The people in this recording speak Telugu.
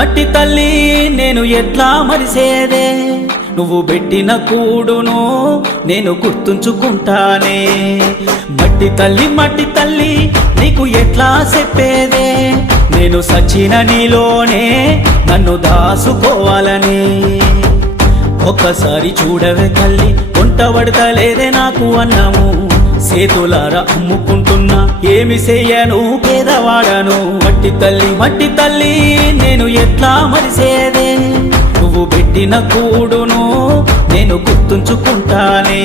మట్టి తల్లి నేను ఎట్లా మరిసేదే, నువ్వు పెట్టిన కూడును నేను గుర్తుంచుకుంటానే. మట్టి తల్లి నీకు ఎట్లా చెప్పేదే, నేను సచిన నీలోనే నన్ను దాసుకోవాలని. ఒక్కసారి చూడవే తల్లి, వంట పడతలేదే నాకు అన్నము, సేతులారా అమ్ముకుంటున్నా ఏమి చెయ్యను పేదవాడను. మట్టి తల్లి నేను ఎట్లా మరిసేదే, నువ్వు పెట్టిన కూడును నేను గుర్తుంచుకుంటానే.